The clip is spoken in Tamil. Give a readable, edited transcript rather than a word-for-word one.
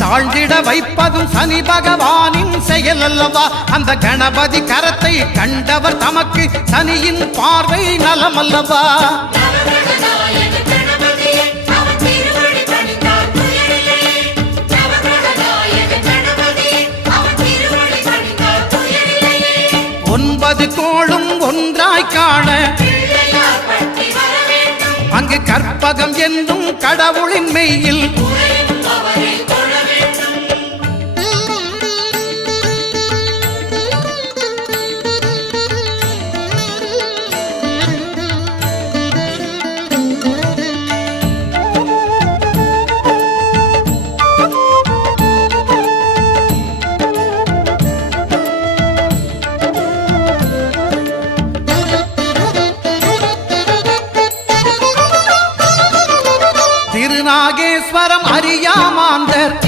தாழ்ந்திட வைப்பதும் சனி பகவானின் செயல் அல்லவா? அந்த கணபதி கரத்தை கண்டவர் தமக்கு சனியின் பார்வை நலம் அல்லவா? ஒன்பது கோளும் ஒன்றாய் காண அங்கு கற்பகம் என்னும் கடவுளின் மெய்யில்